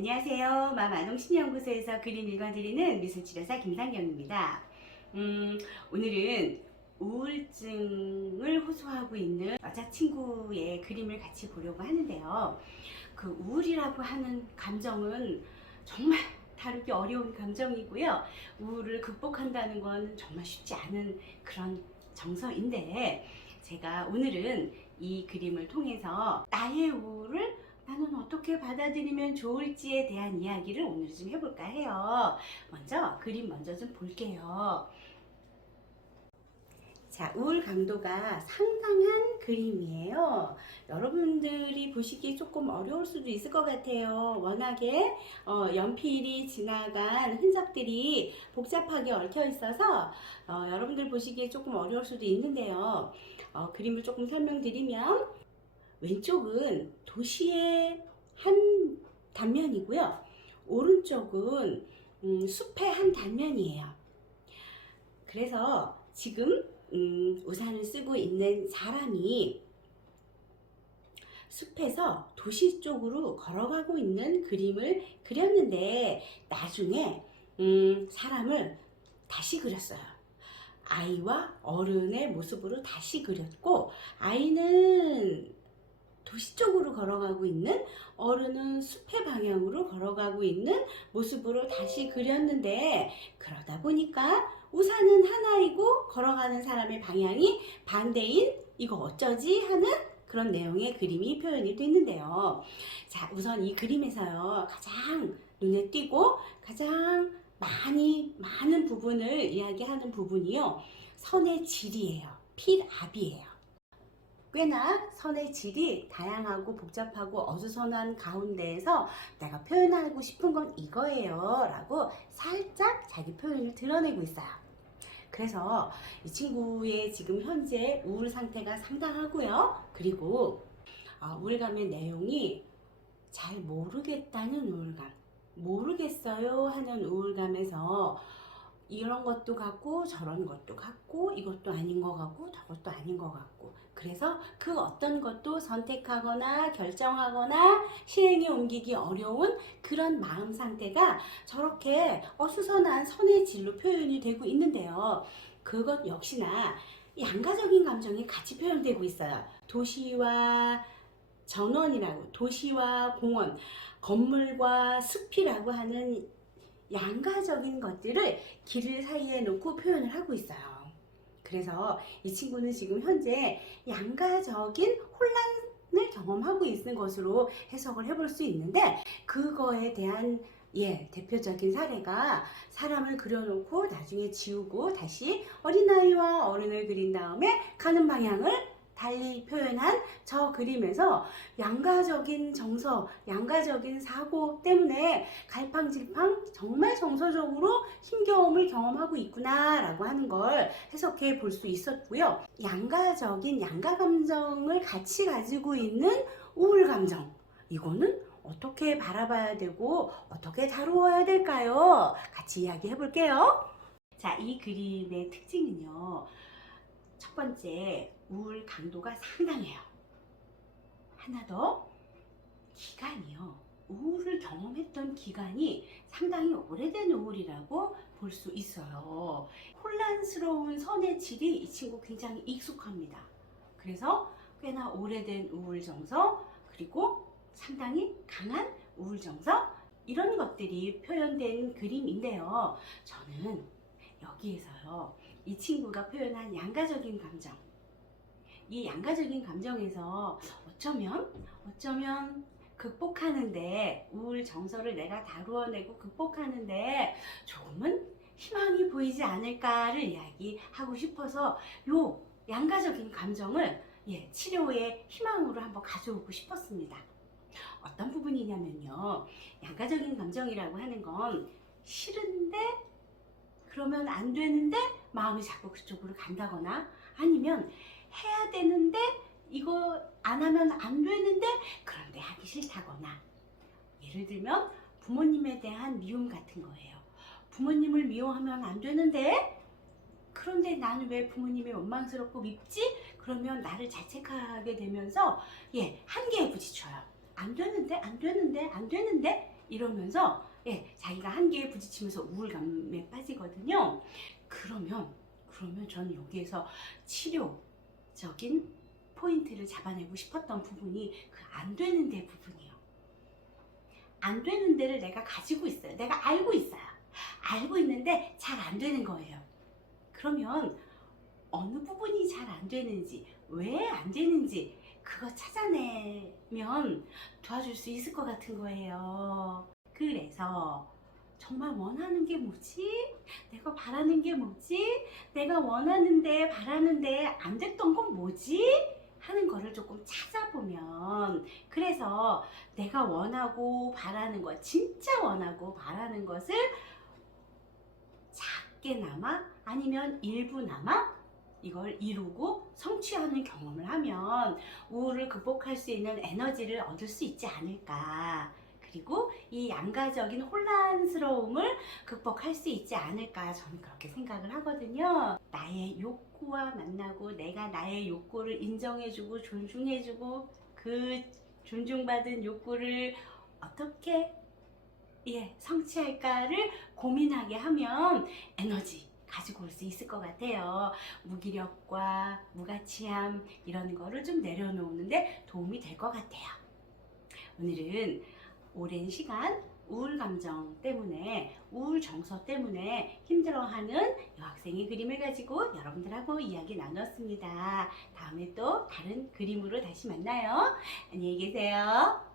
안녕하세요. 마마농심연구소에서 그림 읽어드리는 미술치료사 김상경입니다. 오늘은 우울증을 호소하고 있는 여자친구의 그림을 같이 보려고 하는데요. 그 우울이라고 하는 감정은 정말 다루기 어려운 감정이고요. 우울을 극복한다는 건 정말 쉽지 않은 그런 정서인데, 제가 오늘은 이 그림을 통해서 나의 우울을 나는 어떻게 받아들이면 좋을지에 대한 이야기를 오늘 좀 해볼까 해요. 먼저 그림 먼저 좀 볼게요. 자, 우울 강도가 상당한 그림이에요. 여러분들이 보시기에 조금 어려울 수도 있을 것 같아요. 워낙에 연필이 지나간 흔적들이 복잡하게 얽혀 있어서 여러분들 보시기에 조금 어려울 수도 있는데요. 그림을 조금 설명드리면, 왼쪽은 도시의 한 단면이고요. 오른쪽은 숲의 한 단면이에요. 그래서 지금 우산을 쓰고 있는 사람이 숲에서 도시 쪽으로 걸어가고 있는 그림을 그렸는데, 나중에 사람을 다시 그렸어요. 아이와 어른의 모습으로 다시 그렸고, 아이는 도시 쪽으로 걸어가고 있는, 어른은 숲의 방향으로 걸어가고 있는 모습으로 다시 그렸는데, 그러다 보니까 우산은 하나이고 걸어가는 사람의 방향이 반대인, 이거 어쩌지 하는 그런 내용의 그림이 표현이 됐는데요. 자, 우선 이 그림에서요, 가장 눈에 띄고 가장 많은 부분을 이야기하는 부분이요, 선의 질이에요. 필압이에요. 꽤나 선의 질이 다양하고 복잡하고 어수선한 가운데에서 내가 표현하고 싶은 건 이거예요 라고 살짝 자기 표현을 드러내고 있어요. 그래서 이 친구의 지금 현재 우울 상태가 상당하고요. 그리고 우울감의 내용이 잘 모르겠다는 우울감, 모르겠어요 하는 우울감에서 이런 것도 같고 저런 것도 같고 이것도 아닌 것 같고 저것도 아닌 것 같고, 그래서 그 어떤 것도 선택하거나 결정하거나 실행에 옮기기 어려운 그런 마음 상태가 저렇게 어수선한 선의 질로 표현이 되고 있는데요. 그것 역시나 양가적인 감정이 같이 표현되고 있어요. 도시와 전원이라고, 도시와 공원, 건물과 숲이라고 하는 양가적인 것들을 길 사이에 놓고 표현을 하고 있어요. 그래서 이 친구는 지금 현재 양가적인 혼란을 경험하고 있는 것으로 해석을 해볼 수 있는데, 그거에 대한 대표적인 사례가, 사람을 그려놓고 나중에 지우고 다시 어린아이와 어른을 그린 다음에 가는 방향을 달리 표현한 저 그림에서 양가적인 정서, 양가적인 사고 때문에 갈팡질팡 정말 정서적으로 힘겨움을 경험하고 있구나 라고 하는 걸 해석해 볼 수 있었고요. 양가적인 양가 감정을 같이 가지고 있는 우울 감정, 이거는 어떻게 바라봐야 되고 어떻게 다루어야 될까요? 같이 이야기해 볼게요. 자, 이 그림의 특징은요, 첫 번째, 우울 강도가 상당해요. 하나 더, 기간이요, 우울을 경험했던 기간이 상당히 오래된 우울이라고 볼 수 있어요. 혼란스러운 선의 질이 이 친구 굉장히 익숙합니다. 그래서 꽤나 오래된 우울 정서, 그리고 상당히 강한 우울 정서, 이런 것들이 표현된 그림인데요. 저는 여기에서요, 이 친구가 표현한 양가적인 감정, 이 양가적인 감정에서 어쩌면 극복하는데, 우울 정서를 내가 다루어내고 극복하는데 조금은 희망이 보이지 않을까를 이야기하고 싶어서 요 양가적인 감정을 치료의 희망으로 한번 가져오고 싶었습니다. 어떤 부분이냐면요, 양가적인 감정이라고 하는 건 싫은데, 그러면 안 되는데 마음이 자꾸 그쪽으로 간다거나, 아니면 해야 되는데 이거 안 하면 안 되는데 그런데 하기 싫다거나, 예를 들면 부모님에 대한 미움 같은 거예요. 부모님을 미워하면 안 되는데, 그런데 나는 왜 부모님이 원망스럽고 밉지? 그러면 나를 자책하게 되면서 한계에 부딪혀요. 안 되는데 이러면서 자기가 한계에 부딪히면서 우울감에 빠지거든요. 그러면 저는 여기에서 치료적인 포인트를 잡아내고 싶었던 부분이 그 안 되는 데 부분이에요. 안 되는 데를 내가 가지고 있어요. 내가 알고 있어요. 알고 있는데 잘 안 되는 거예요. 그러면 어느 부분이 잘 안 되는지, 왜 안 되는지 그거 찾아내면 도와줄 수 있을 것 같은 거예요. 그래서 정말 원하는 게 뭐지? 내가 바라는 게 뭐지? 내가 원하는데 바라는데 안 됐던 건 뭐지? 하는 거를 조금 찾아보면, 그래서 내가 원하고 바라는 것, 진짜 원하고 바라는 것을 작게나마 아니면 일부나마 이걸 이루고 성취하는 경험을 하면 우울을 극복할 수 있는 에너지를 얻을 수 있지 않을까. 그리고 이 양가적인 혼란스러움을 극복할 수 있지 않을까, 저는 그렇게 생각을 하거든요. 나의 욕구와 만나고 내가 나의 욕구를 인정해주고 존중해주고 그 존중받은 욕구를 어떻게 성취할까를 고민하게 하면 에너지 가지고 올 수 있을 것 같아요. 무기력과 무가치함 이런 거를 좀 내려놓는데 도움이 될 것 같아요. 오늘은 오랜 시간 우울 감정 때문에, 우울 정서 때문에 힘들어하는 여학생의 그림을 가지고 여러분들하고 이야기 나눴습니다. 다음에 또 다른 그림으로 다시 만나요. 안녕히 계세요.